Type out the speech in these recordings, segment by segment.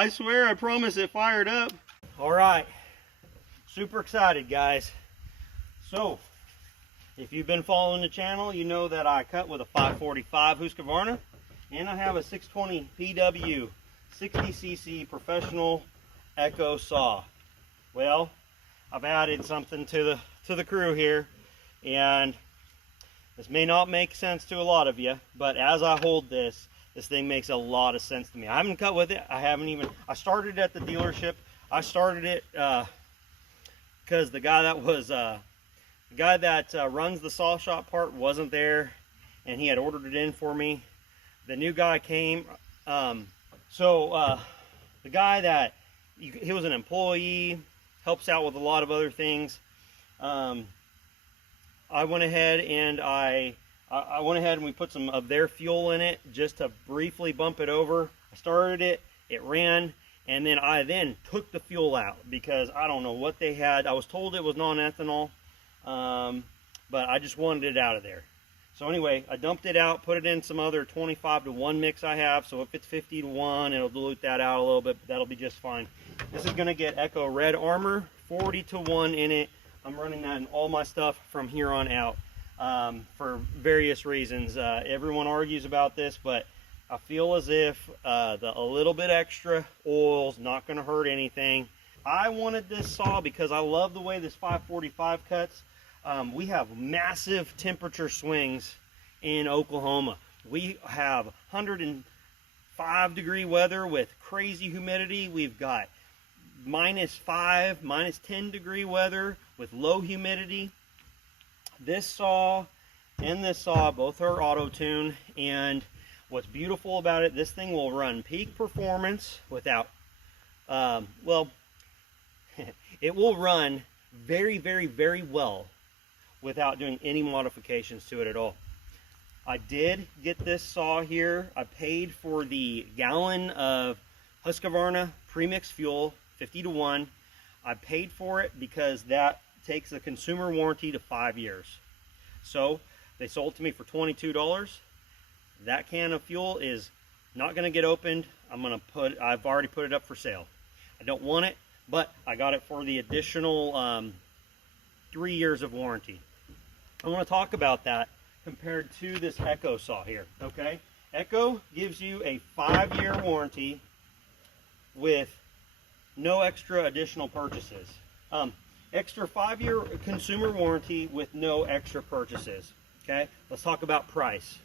I swear, I promise it fired up. All right, super excited, guys. So, if you've been following the channel, you know that I cut with a 545 Husqvarna, and I have a 620PW 60cc professional Echo saw. Well, I've added something to the crew here, and this may not make sense to a lot of you, but as I hold this thing makes a lot of sense to me. I haven't cut with it. I started at the dealership. I started it because the guy that runs the saw shop part wasn't there, and he had ordered it in for me. The new guy came. The guy that he was an employee, helps out with a lot of other things. I went ahead and we put some of their fuel in it just to briefly bump it over. I started it, it ran, and then I took the fuel out because I don't know what they had. I was told it was non-ethanol, but I just wanted it out of there. So anyway, I dumped it out, put it in some other 25-to-1 mix I have. So if it's 50-to-1, it'll dilute that out a little bit, but that'll be just fine. This is gonna get Echo Red Armor, 40-to-1 in it. I'm running that in all my stuff from here on out for various reasons. Everyone argues about this, but I feel as if a little bit extra oil is not going to hurt anything. I wanted this saw because I love the way this 545 cuts. We have massive temperature swings in Oklahoma. We have 105-degree weather with crazy humidity. We've got -5, -10-degree weather with low humidity. This saw and this saw both are auto tune, and what's beautiful about it, this thing will run peak performance without well, it will run very, very, very well without doing any modifications to it at all. I did get this saw here. I paid for the gallon of Husqvarna premix fuel, 50-to-1. I paid for it because that takes the consumer warranty to 5 years. So they sold to me for $22. That can of fuel is not going to get opened. I've already put it up for sale. I don't want it, but I got it for the additional 3 years of warranty. I want to talk about that compared to this Echo saw here. Okay, Echo gives you a 5-year warranty with no extra additional purchases. Extra 5-year consumer warranty with no extra purchases. Okay, let's talk about price.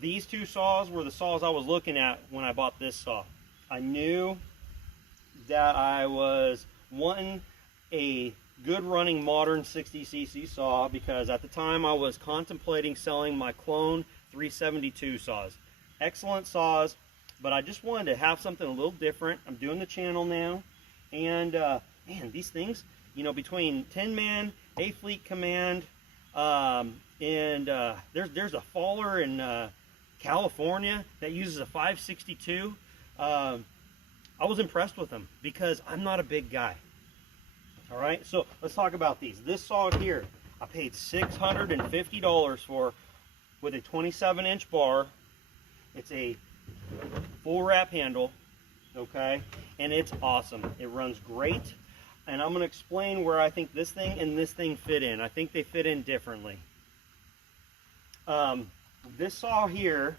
These two saws were the saws I was looking at when I bought this saw. I knew that I was wanting a good running modern 60cc saw because at the time I was contemplating selling my clone 372 saws. Excellent saws, but I just wanted to have something a little different. I'm doing the channel now, and man, these things, you know, between 10-man, A-Fleet Command, there's a faller in California that uses a 562. I was impressed with them because I'm not a big guy. All right, so let's talk about these. This saw here, I paid $650 for, with a 27-inch bar. It's a full wrap handle, okay, and it's awesome. It runs great, and I'm going to explain where I think this thing and this thing fit in. I think they fit in differently. This saw here,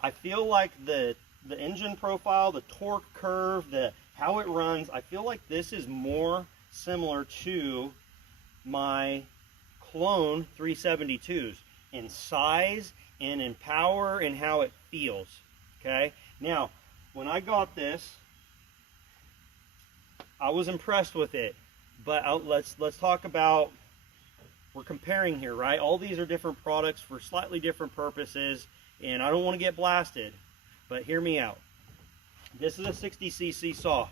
I feel like the engine profile, the torque curve, how it runs, I feel like this is more similar to my clone 372s in size and in power and how it feels. Okay, now when I got this, I was impressed with it, but let's talk about, we're comparing here, right? All these are different products for slightly different purposes, and I don't want to get blasted, but hear me out. This is a 60cc saw.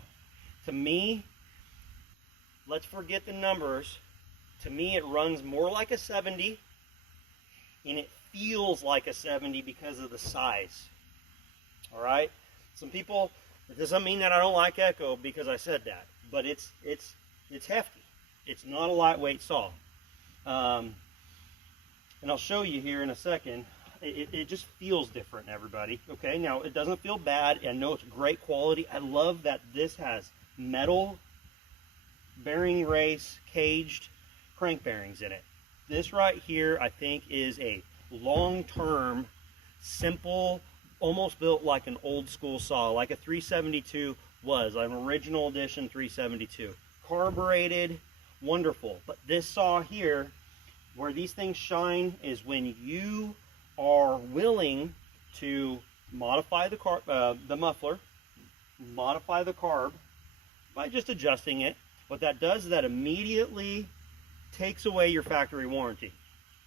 To me, let's forget the numbers. To me, it runs more like a 70, and it feels like a 70 because of the size. All right? Some people, it doesn't mean that I don't like Echo because I said that, but it's hefty. It's not a lightweight saw. And I'll show you here in a second. it just feels different, everybody. Okay, now it doesn't feel bad. I know it's great quality. I love that this has metal bearing race caged crank bearings in it. This right here, I think, is a long-term, simple, almost built like an old school saw, like a 372 was, an original edition 372. Carbureted, wonderful. But this saw here, where these things shine, is when you are willing to modify the muffler, modify the carb by just adjusting it. What that does is that immediately takes away your factory warranty.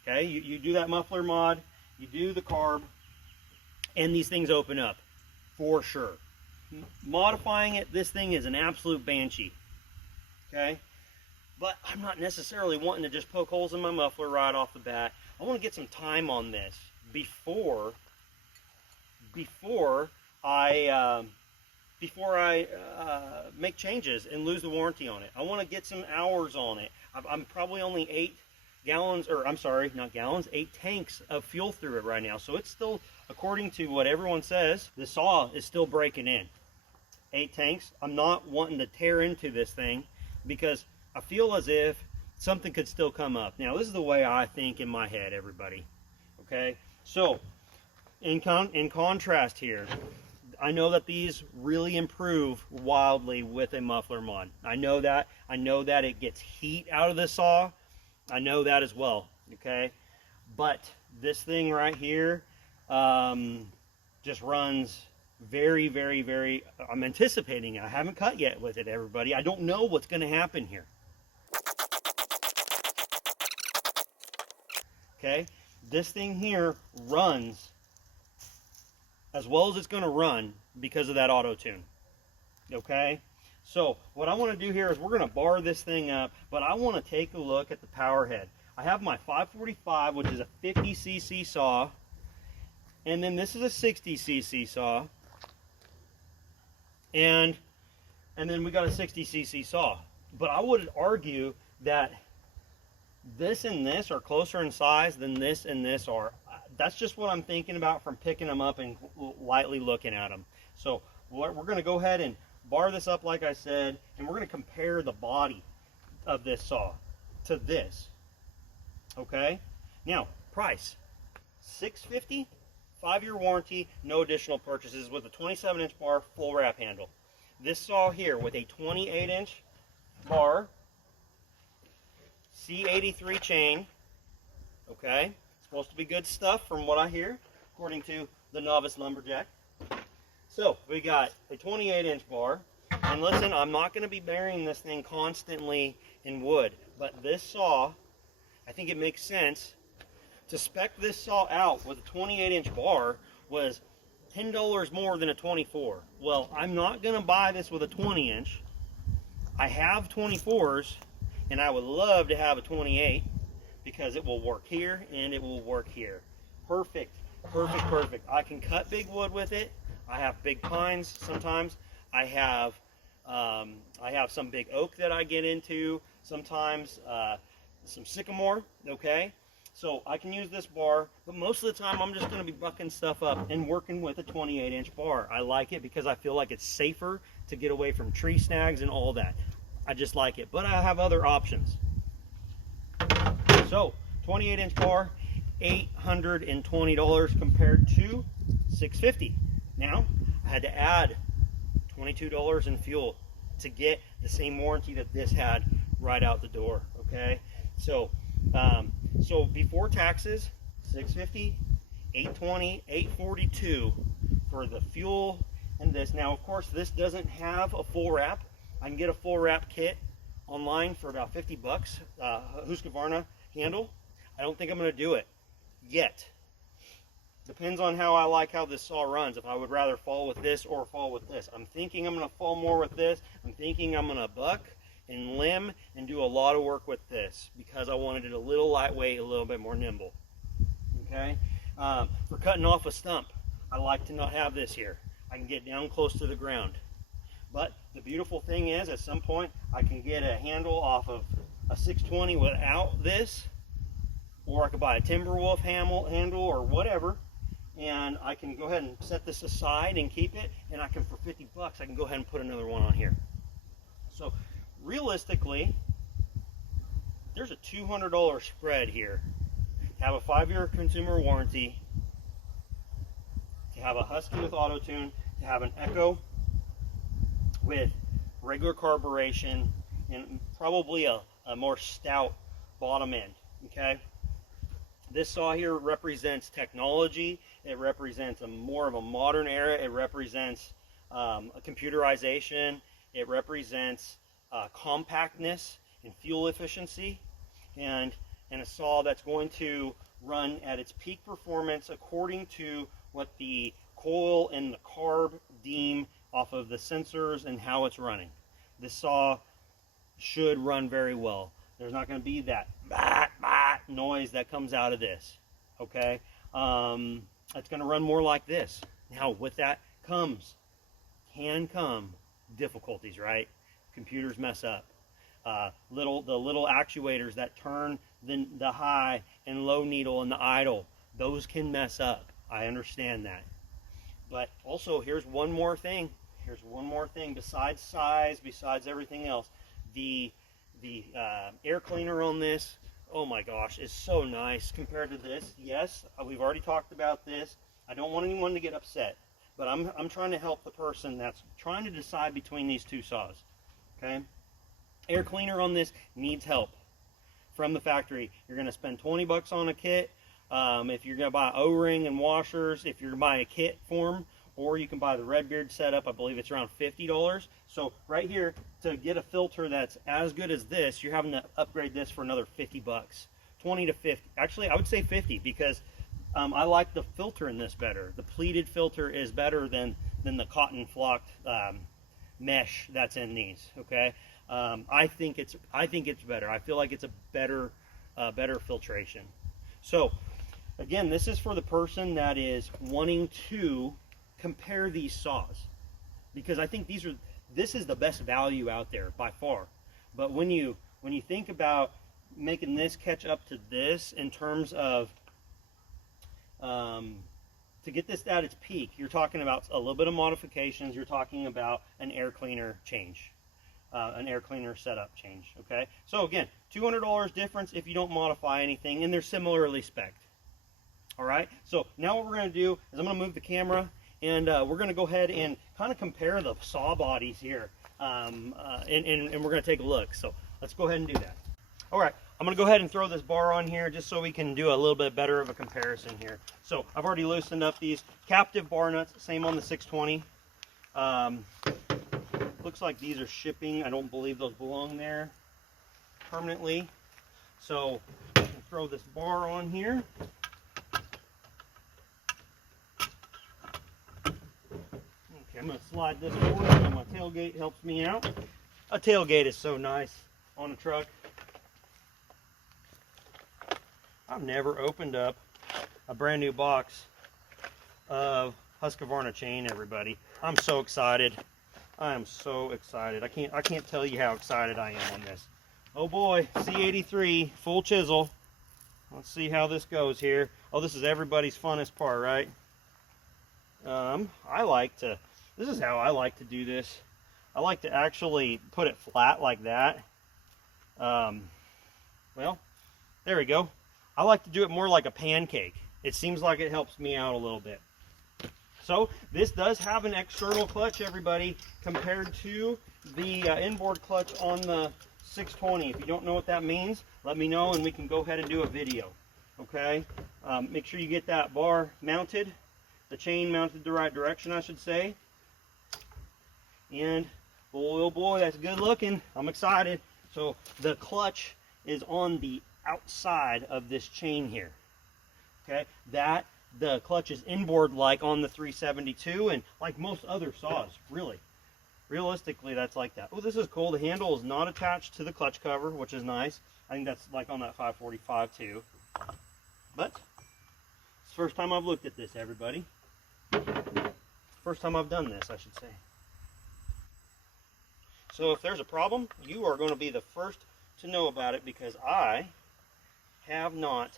Okay, you do that muffler mod, you do the carb, and these things open up for sure. Modifying it, this thing is an absolute banshee. Okay, but I'm not necessarily wanting to just poke holes in my muffler right off the bat. I want to get some time on this before I make changes and lose the warranty on it. I want to get some hours on it. I'm probably only 8 gallons, or I'm sorry, not gallons, 8 tanks of fuel through it right now. So it's still, according to what everyone says, the saw is still breaking in. 8 tanks. I'm not wanting to tear into this thing because I feel as if something could still come up. Now, this is the way I think in my head, everybody. Okay, so in contrast here, I know that these really improve wildly with a muffler mod. I know that. I know that it gets heat out of the saw. I know that as well. Okay, but this thing right here just runs very, very, very. I'm anticipating. I haven't cut yet with it, everybody. I don't know what's going to happen here. Okay, this thing here runs as well as it's going to run because of that auto tune. Okay, so what I want to do here is we're going to bar this thing up, but I want to take a look at the power head. I have my 545, which is a 50cc saw, and then this is a 60cc saw, and then we got a 60cc saw. But I would argue that this and this are closer in size than this and this are. That's just what I'm thinking about from picking them up and lightly looking at them. So we're going to go ahead and bar this up like I said, and we're going to compare the body of this saw to this. Okay, now price $650, 5-year warranty, no additional purchases, with a 27-inch bar, full wrap handle. This saw here with a 28-inch bar, C83 chain. Okay, supposed to be good stuff from what I hear, according to the novice lumberjack. So we got a 28-inch bar, and listen, I'm not going to be burying this thing constantly in wood, but this saw, I think it makes sense to spec this saw out with a 28-inch bar was $10 more than a 24. Well, I'm not going to buy this with a 20-inch. I have 24s, and I would love to have a 28 because it will work here and it will work here. Perfect, perfect, perfect. I can cut big wood with it. I have big pines sometimes. I have some big oak that I get into sometimes, some sycamore, okay? So I can use this bar, but most of the time I'm just going to be bucking stuff up and working with a 28-inch bar. I like it because I feel like it's safer to get away from tree snags and all that. I just like it, but I have other options. So 28-inch bar, $820 compared to $650. Now I had to add $22 in fuel to get the same warranty that this had right out the door. Okay, so so before taxes, $650, $820, $842 for the fuel and this. Now, of course, this doesn't have a full wrap. I can get a full wrap kit online for about 50 bucks, Husqvarna handle. I don't think I'm going to do it yet. Depends on how I like how this saw runs, if I would rather fall with this or fall with this. I'm thinking I'm going to fall more with this. I'm thinking I'm going to buck and limb and do a lot of work with this because I wanted it a little lightweight, a little bit more nimble. Okay, for cutting off a stump, I like to not have this here. I can get down close to the ground. But the beautiful thing is, at some point, I can get a handle off of a 620 without this, or I could buy a Timberwolf handle or whatever, and I can go ahead and set this aside and keep it, and I can, for 50 bucks, I can go ahead and put another one on here. So realistically, there's a $200 spread here to have a 5-year consumer warranty, to have a Husky with auto tune, to have an Echo with regular carburation, and probably a more stout bottom end. Okay, this saw here represents technology. It represents more of a modern era. It represents a computerization. It represents compactness and fuel efficiency, and a saw that's going to run at its peak performance according to what the coil and the carb deem off of the sensors and how it's running. This saw should run very well. There's not going to be that bat noise that comes out of this. Okay, it's going to run more like this. Now, with that can come difficulties, right? Computers mess up. The little actuators that turn the high and low needle and the idle, those can mess up. I understand that. But also, here's one more thing. Besides size, besides everything else, the air cleaner on this, oh my gosh, is so nice compared to this. Yes, we've already talked about this. I don't want anyone to get upset, but I'm trying to help the person that's trying to decide between these two saws. Okay, air cleaner on this needs help from the factory. You're going to spend 20 bucks on a kit. If you're going to buy O-ring and washers, if you're going to buy a kit form, or you can buy the Redbeard setup, I believe it's around $50. So right here, to get a filter that's as good as this, you're having to upgrade this for another 50 bucks. 20 to 50. Actually, I would say 50, because I like the filter in this better. The pleated filter is better than the cotton flocked mesh that's in these. Okay, I think it's better. I feel like it's a better filtration. So again, this is for the person that is wanting to compare these saws, because I think this is the best value out there by far. But when you think about making this catch up to this in terms of to get this at its peak, you're talking about a little bit of modifications. You're talking about an air cleaner change, an air cleaner setup change. Okay, so again, $200 difference if you don't modify anything, and they're similarly spec'd. All right, so now what we're going to do is I'm going to move the camera, and we're going to go ahead and kind of compare the saw bodies here, and we're going to take a look. So let's go ahead and do that. All right, I'm going to go ahead and throw this bar on here just so we can do a little bit better of a comparison here. So I've already loosened up these captive bar nuts, same on the 620. Looks like these are shipping. I don't believe those belong there permanently. So I'll throw this bar on here. I'm going to slide this forward so my tailgate helps me out. A tailgate is so nice on a truck. I've never opened up a brand new box of Husqvarna chain, everybody. I'm so excited. I am so excited. I can't tell you how excited I am on this. Oh boy, C83 full chisel. Let's see how this goes here. Oh, this is everybody's funnest part, right? This is how I like to do this. I like to actually put it flat like that. Well, there we go. I like to do it more like a pancake. It seems like it helps me out a little bit. So this does have an external clutch, everybody, compared to the inboard clutch on the 620. If you don't know what that means, let me know and we can go ahead and do a video. Okay? Make sure you get that bar mounted, the chain mounted the right direction, I should say. And boy, oh boy, that's good looking. I'm excited. So the clutch is on the outside of this chain here. Okay, the clutch is inboard like on the 372 and like most other saws, really. Realistically, that's like that. Oh, this is cool. The handle is not attached to the clutch cover, which is nice. I think that's like on that 545 too. But it's the first time I've looked at this, everybody. First time I've done this, I should say. So if there's a problem, you are going to be the first to know about it, because I have not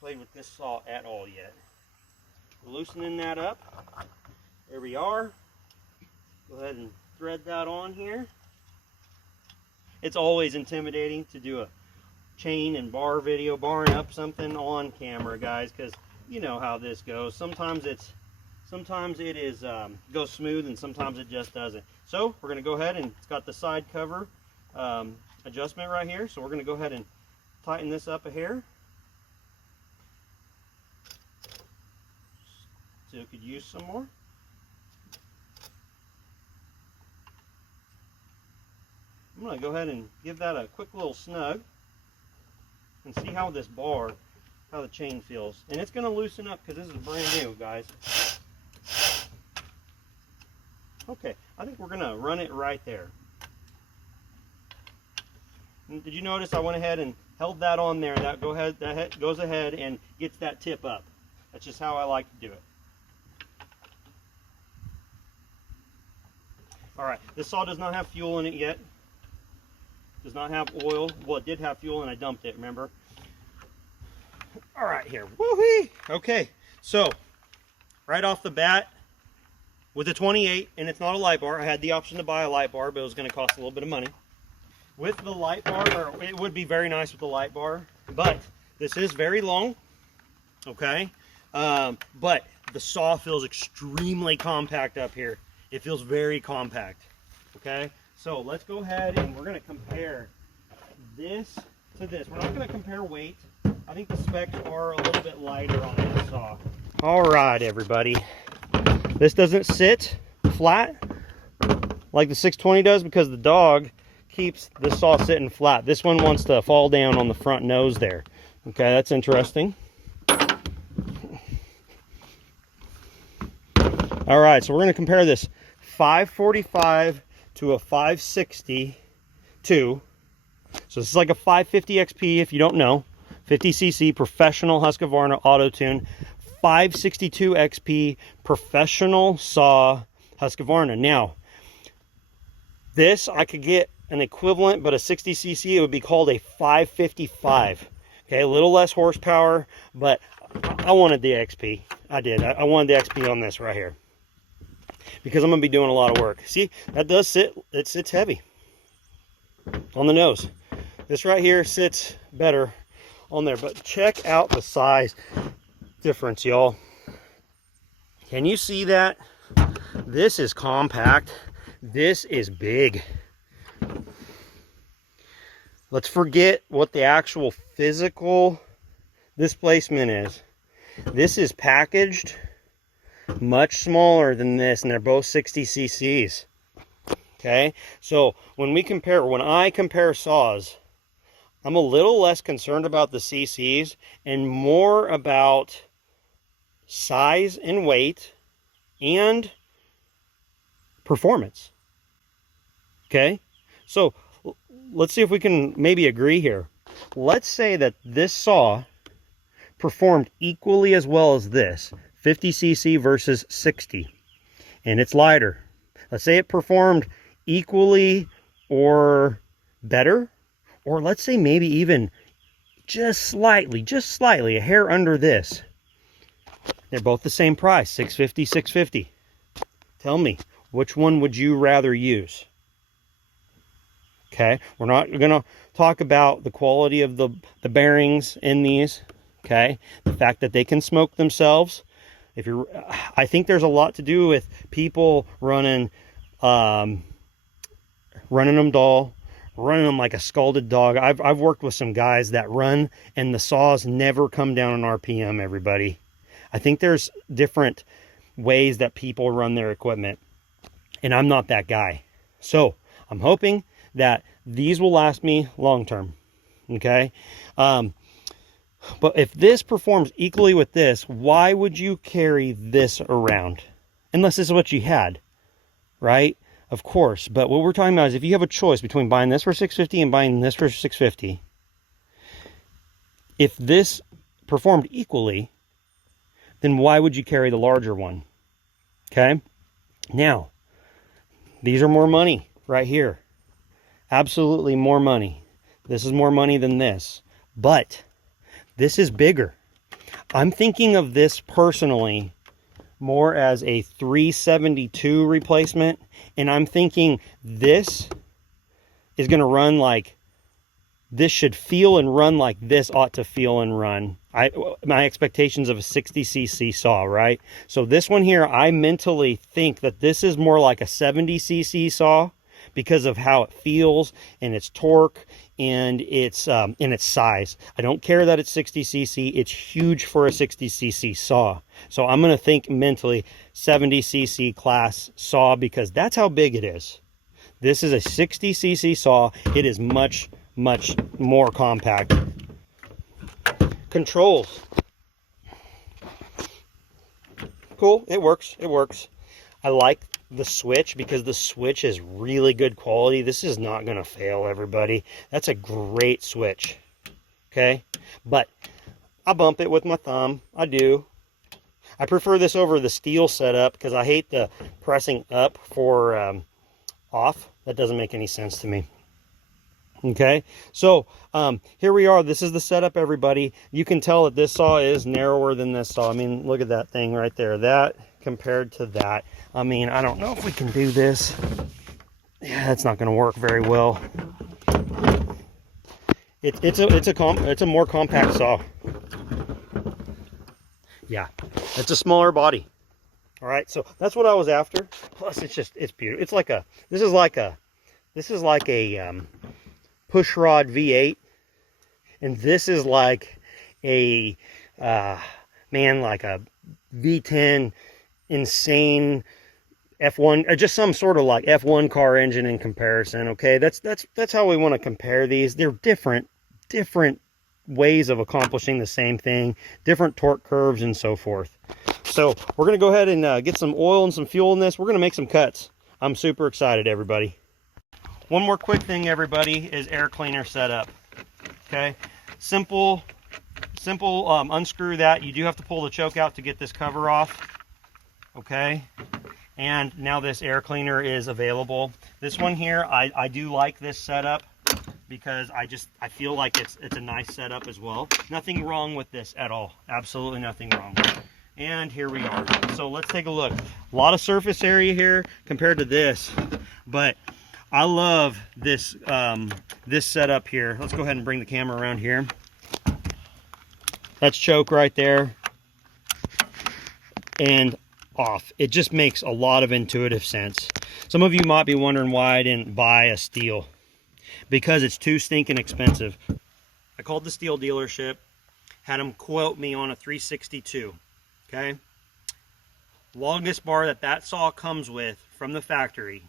played with this saw at all yet. loosening that up. There we are. Go ahead and thread that on here. It's always intimidating to do a chain and bar video, barring up something on camera, guys, because you know how this goes. Sometimes it is goes smooth, and sometimes it just doesn't. So we're going to go ahead, and it's got the side cover adjustment right here. So we're going to go ahead and tighten this up a hair. Still could use some more. I'm going to go ahead and give that a quick little snug and see how this bar, how the chain feels. And it's going to loosen up because this is brand new, guys. Okay, I think we're going to run it right there. And did you notice I went ahead and held that on there? That goes ahead and gets that tip up. That's just how I like to do it. Alright, this saw does not have fuel in it yet. Does not have oil. Well, it did have fuel and I dumped it, remember? Alright, here. Woo-hee! Okay, so right off the bat, with a 28, and it's not a light bar. I had the option to buy a light bar, but it was going to cost a little bit of money. With the light bar, or it would be very nice with the light bar, but this is very long, okay? But the saw feels extremely compact up here. It feels very compact, okay? So let's go ahead and we're going to compare this to this. We're not going to compare weight. I think the specs are a little bit lighter on this saw. All right, everybody. This doesn't sit flat like the 620 does because the dog keeps the saw sitting flat. This one wants to fall down on the front nose there. Okay, that's interesting. All right, so we're going to compare this 545 to a 562. So this is like a 550 XP if you don't know. 50cc professional Husqvarna auto tune. 562 XP professional saw Husqvarna. Now, this I could get an equivalent, but a 60cc, it would be called a 555. Okay, a little less horsepower, but I wanted the XP. I did. I wanted the XP on this right here because I'm going to be doing a lot of work. See, that does sit, it sits heavy on the nose. This right here sits better on there, but check out the size difference, y'all. Can you see that? This is compact. This is big. Let's forget what the actual physical displacement is. This is packaged much smaller than this, and they're both 60 cc's. Okay, so when I compare saws, I'm a little less concerned about the cc's and more about size and weight and performance. Okay, so let's see if we can maybe agree here. Let's say that this saw performed equally as well as this, 50cc versus 60, and it's lighter. Let's say it performed equally or better, or let's say maybe even just slightly, a hair under this. They're both the same price, $650, $650. Tell me, which one would you rather use? Okay, we're not going to talk about the quality of the bearings in these. Okay, the fact that they can smoke themselves. I think there's a lot to do with people running them dull, running them like a scalded dog. I've worked with some guys that run, and the saws never come down on RPM. Everybody, I think there's different ways that people run their equipment, and I'm not that guy. So I'm hoping that these will last me long term. Okay, but if this performs equally with this, why would you carry this around? Unless this is what you had, right? Of course. But what we're talking about is if you have a choice between buying this for $650 and buying this for $650, if this performed equally, then why would you carry the larger one? Okay? Now, these are more money right here. Absolutely more money. This is more money than this. But this is bigger. I'm thinking of this personally more as a 372 replacement, and I'm thinking this is going to run like this should feel and run like this ought to feel and run. My expectations of a 60cc saw, right? So this one here, I mentally think that this is more like a 70cc saw because of how it feels and its torque and its size. I don't care that it's 60cc. It's huge for a 60cc saw. So I'm going to think mentally 70cc class saw because that's how big it is. This is a 60cc saw. It is much more compact. Controls. Cool, it works. I like the switch because the switch is really good quality. This is not gonna fail, everybody. That's a great switch, okay? But I bump it with my thumb, I do. I prefer this over the Stihl setup because I hate the pressing up for off. That doesn't make any sense to me. Okay, so here we are. This is the setup, everybody. You can tell that this saw is narrower than this saw. I mean, look at that thing right there. That compared to that. I mean, I don't know if we can do this. Yeah, that's not going to work very well. It's a more compact saw. Yeah, it's a smaller body. All right, so that's what I was after. Plus, it's beautiful. It's like this is like a push rod V8, and this is like a like a V10 insane F1, or just some sort of like F1 car engine in comparison. Okay, that's how we want to compare these. They're different ways of accomplishing the same thing, different torque curves and so forth. So we're going to go ahead and get some oil and some fuel in this. We're going to make some cuts. I'm super excited, everybody. One more quick thing, everybody, is air cleaner setup. Okay, simple, unscrew that. You do have to pull the choke out to get this cover off. Okay, and now this air cleaner is available. This one here, I do like this setup because I feel like it's a nice setup as well. Nothing wrong with this at all. Absolutely nothing wrong. And here we are. So let's take a look. A lot of surface area here compared to this, but I love this this setup here. Let's go ahead and bring the camera around here. That's choke right there. And off. It just makes a lot of intuitive sense. Some of you might be wondering why I didn't buy a Stihl. Because it's too stinking expensive. I called the Stihl dealership, had them quote me on a 362. Okay? Longest bar that saw comes with from the factory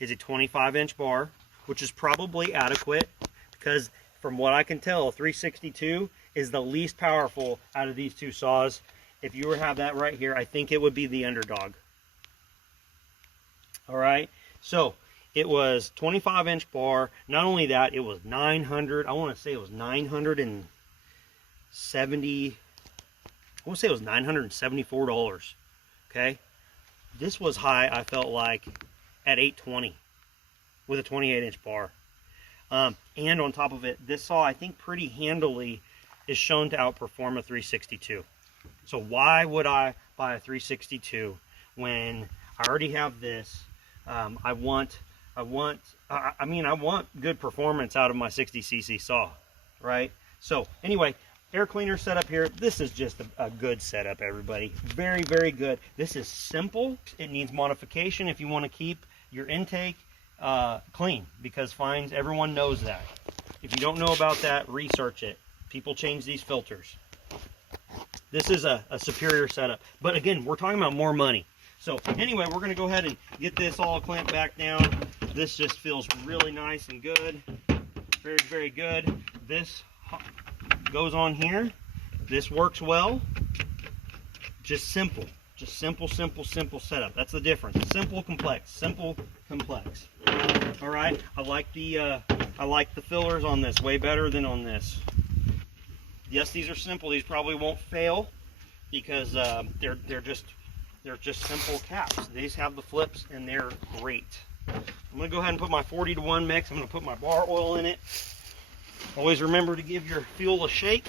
is a 25-inch bar, which is probably adequate because from what I can tell, a 362 is the least powerful out of these two saws. If you were to have that right here, I think it would be the underdog. All right, so it was 25-inch bar. Not only that, it was 900. I want to say it was 970. I want to say it was $974. Okay, this was high. I felt like at 820 with a 28-inch bar. And on top of it, this saw, I think pretty handily, is shown to outperform a 362. So why would I buy a 362 when I already have this? I want good performance out of my 60cc saw, right? So anyway, air cleaner setup here. This is just a good setup, everybody. Very, very good. This is simple. It needs modification if you want to keep your intake clean, because fines, everyone knows that. If you don't know about that, research it. People change these filters. This is a superior setup. But again, we're talking about more money. So anyway, we're going to go ahead and get this all clamped back down. This just feels really nice and good. Very, very good. This goes on here. This works well. Just simple. Just simple setup. That's the difference. Simple, complex. Simple, complex. All right. I like the fillers on this way better than on this. Yes, these are simple. These probably won't fail because they're just simple caps. These have the flips and they're great. I'm gonna go ahead and put my 40-to-1 mix. I'm gonna put my bar oil in it. Always remember to give your fuel a shake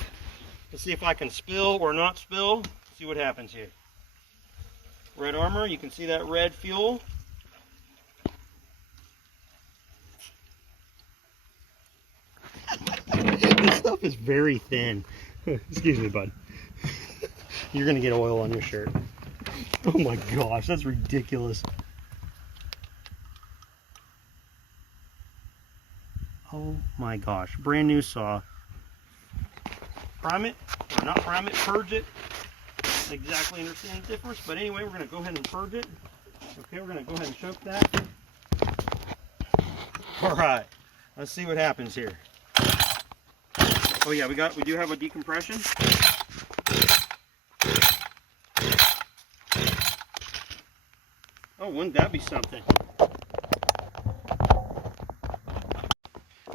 to see if I can spill or not spill. See what happens here. Red armor, you can see that red fuel. This stuff is very thin. Excuse me, bud. You're gonna get oil on your shirt. Oh my gosh, that's ridiculous. Oh my gosh, brand new saw. Prime it, or not prime it, purge it. Don't exactly understand the difference, but anyway, we're gonna go ahead and purge it. Okay, we're gonna go ahead and choke that. All right, let's see what happens here. Oh yeah, we do have a decompression. Oh, wouldn't that be something?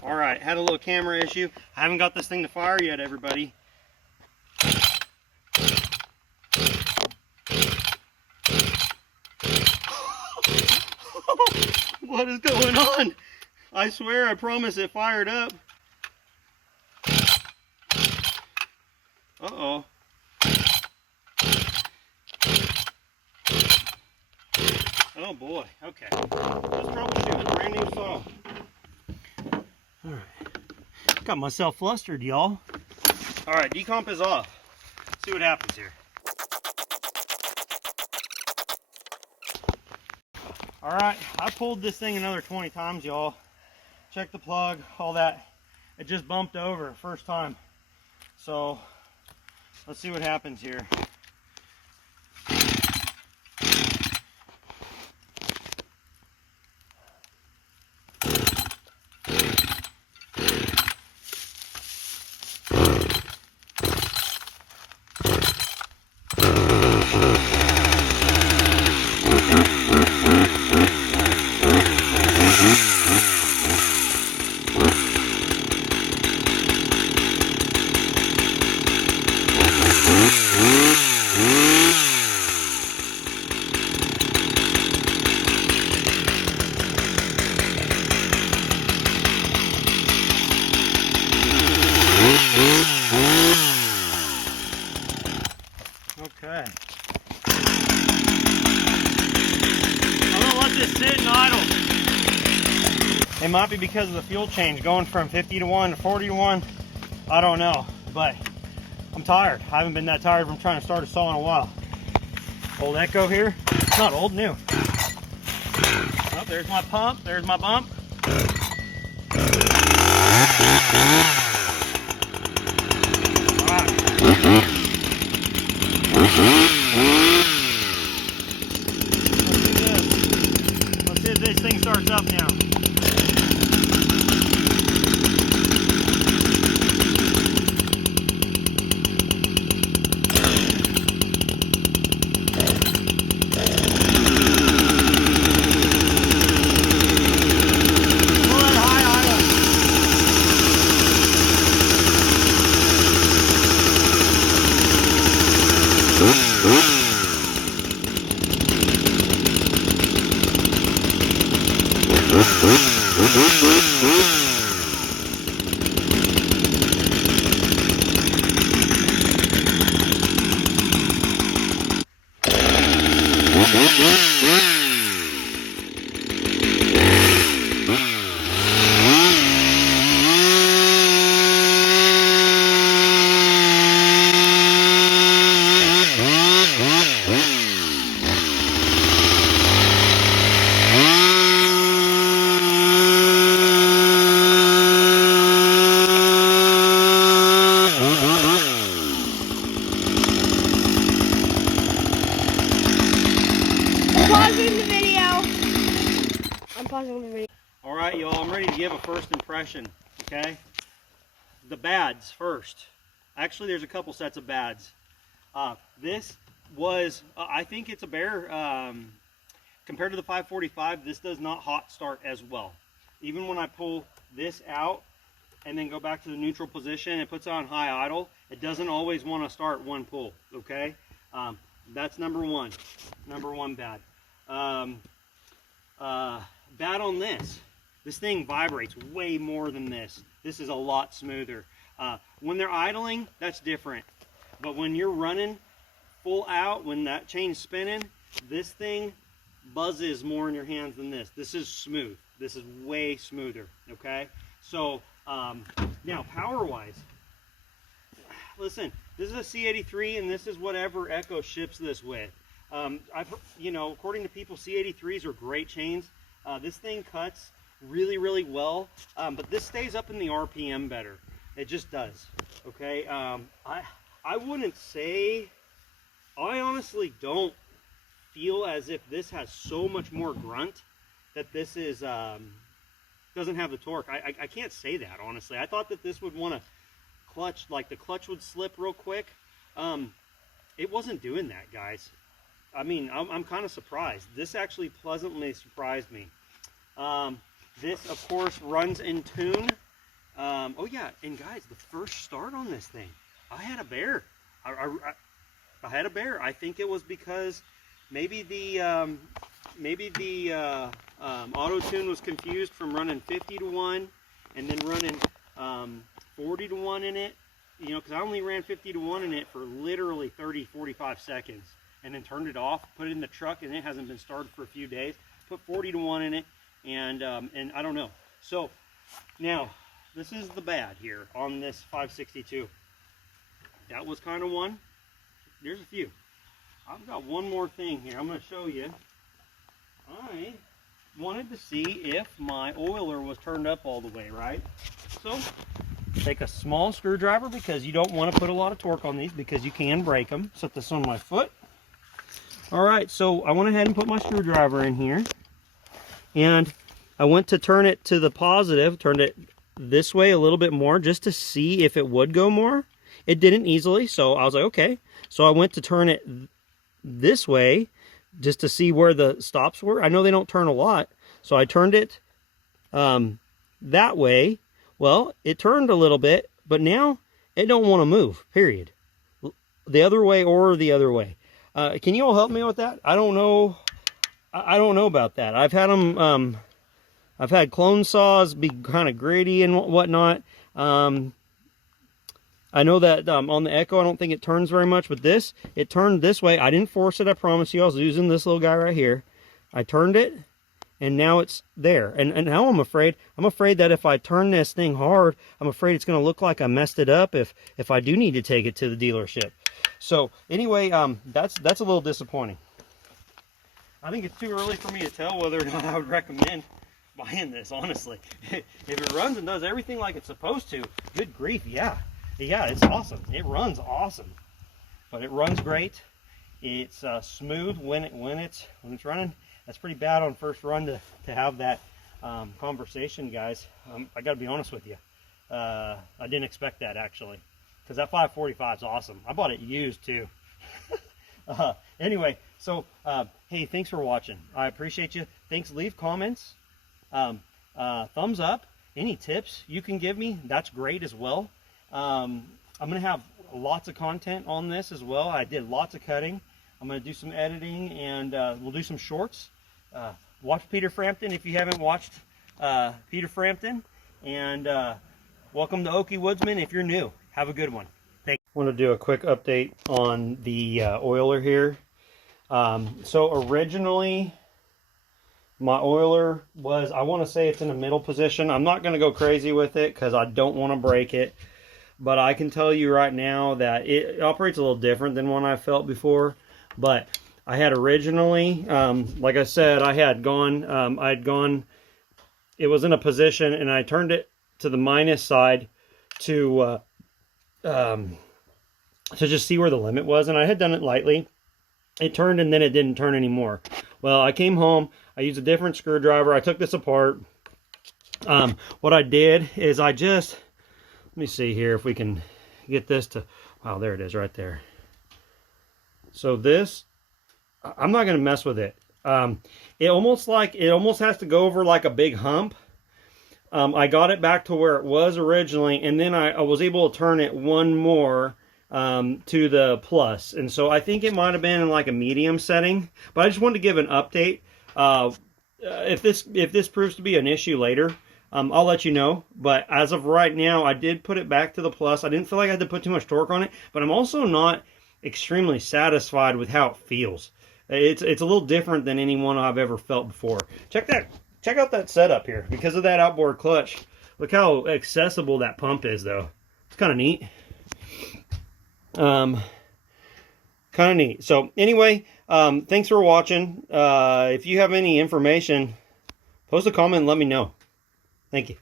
All right, had a little camera issue. I haven't got this thing to fire yet, everybody. What is going on? I swear, I promise it fired up. Uh-oh. Oh boy, okay. Let's troubleshoot a brand new saw. Alright. Got myself flustered, y'all. Alright, decomp is off. Let's see what happens here. Alright, I pulled this thing another 20 times, y'all. Check the plug, all that. It just bumped over first time. So, let's see what happens here. Okay. I'm gonna let this sit and idle. It might be because of the fuel change, going from 50 to 1 to 40 to 1. I don't know, but I'm tired. I haven't been that tired from trying to start a saw in a while. Old echo here. It's not old, new. Oh, there's my pump. There's my bump. All right. Let's see if this thing starts up now. All right, y'all, I'm ready to give a first impression, okay? The bads first. Actually, there's a couple sets of bads. This was, I think it's a bear, compared to the 545, this does not hot start as well. Even when I pull this out and then go back to the neutral position, it puts it on high idle, it doesn't always want to start one pull, okay? That's number one bad. Bad on this. This thing vibrates way more than this. This is a lot smoother. When they're idling, that's different. But when you're running full out, when that chain's spinning, This thing buzzes more in your hands than this. This is smooth. This is way smoother, okay? So, now power-wise, listen, this is a C83, and this is whatever Echo ships this with. You know, according to people, C83s are great chains. This thing cuts really, really well, but this stays up in the RPM better. It just does, okay? I wouldn't say, I honestly don't feel as if this has so much more grunt that this is, doesn't have the torque. I can't say that, honestly. I thought that this would want to clutch, like the clutch would slip real quick. It wasn't doing that, guys. I mean, I'm kind of surprised. This actually pleasantly surprised me. This, of course, runs in tune. Oh yeah, and guys, the first start on this thing, I had a bear. I had a bear. I think it was because maybe the auto tune was confused from running 50 to 1 and then running 40 to 1 in it. You know, because I only ran 50 to 1 in it for literally 30-45 seconds and then turned it off, put it in the truck, and it hasn't been started for a few days. Put 40 to 1 in it, and I don't know. So now this is the bad here on this 562. That was kind of one. There's a few. I've got one more thing here I'm going to show you. I wanted to see if my oiler was turned up all the way, right? So take a small screwdriver, because you don't want to put a lot of torque on these because you can break them. Set this on my foot. All right, so I went ahead and put my screwdriver in here, and I went to turn it to the positive, turned it this way a little bit more just to see if it would go more. It didn't easily, so I was like, okay. So I went to turn it this way just to see where the stops were. I know they don't turn a lot, so I turned it that way. Well, it turned a little bit, but now it don't want to move, period. The other way or the other way. Can you all help me with that? I don't know. I don't know about that. I've had them, I've had clone saws be kind of gritty and whatnot. I know that on the Echo, I don't think it turns very much, but this, it turned this way. I didn't force it, I promise you. I was using this little guy right here. I turned it, and now it's there. And now I'm afraid that if I turn this thing hard, I'm afraid it's going to look like I messed it up if I do need to take it to the dealership. So anyway, that's a little disappointing. I think it's too early for me to tell whether or not I would recommend buying this, honestly. If it runs and does everything like it's supposed to, good grief, yeah, it's awesome. It runs awesome, but it runs great. It's smooth when it's running. That's pretty bad on first run to have that conversation, guys. I got to be honest with you. I didn't expect that, actually, because that 545 is awesome. I bought it used too. Anyway, so hey, thanks for watching. I appreciate you. Thanks. Leave comments, thumbs up, any tips you can give me, that's great as well. I'm gonna have lots of content on this as well. I did lots of cutting. I'm gonna do some editing, and we'll do some shorts. Watch Peter Frampton if you haven't watched Peter Frampton, and welcome to Okie Woodsman if you're new. Have a good one. I want to do a quick update on the oiler here. So originally my oiler was, I want to say it's in the middle position. I'm not going to go crazy with it because I don't want to break it, but I can tell you right now that it operates a little different than one I felt before. But I had originally, like I said, I had gone, it was in a position, and I turned it to the minus side to just see where the limit was, and I had done it lightly. It turned, and then it didn't turn anymore. Well, I came home, I used a different screwdriver, I took this apart. What I did is I just, let me see here if we can get this to, wow, there it is right there. So this, I'm not going to mess with it. It almost has to go over like a big hump. I got it back to where it was originally, and then I was able to turn it one more to the plus. And so I think it might have been in like a medium setting, but I just wanted to give an update. If this proves to be an issue later, I'll let you know. But as of right now, I did put it back to the plus. I didn't feel like I had to put too much torque on it, but I'm also not extremely satisfied with how it feels. It's a little different than any one I've ever felt before. Check out that setup here. Because of that outboard clutch, look how accessible that pump is, though. It's kind of neat. Kind of neat. So anyway, thanks for watching. If you have any information, post a comment and let me know. Thank you.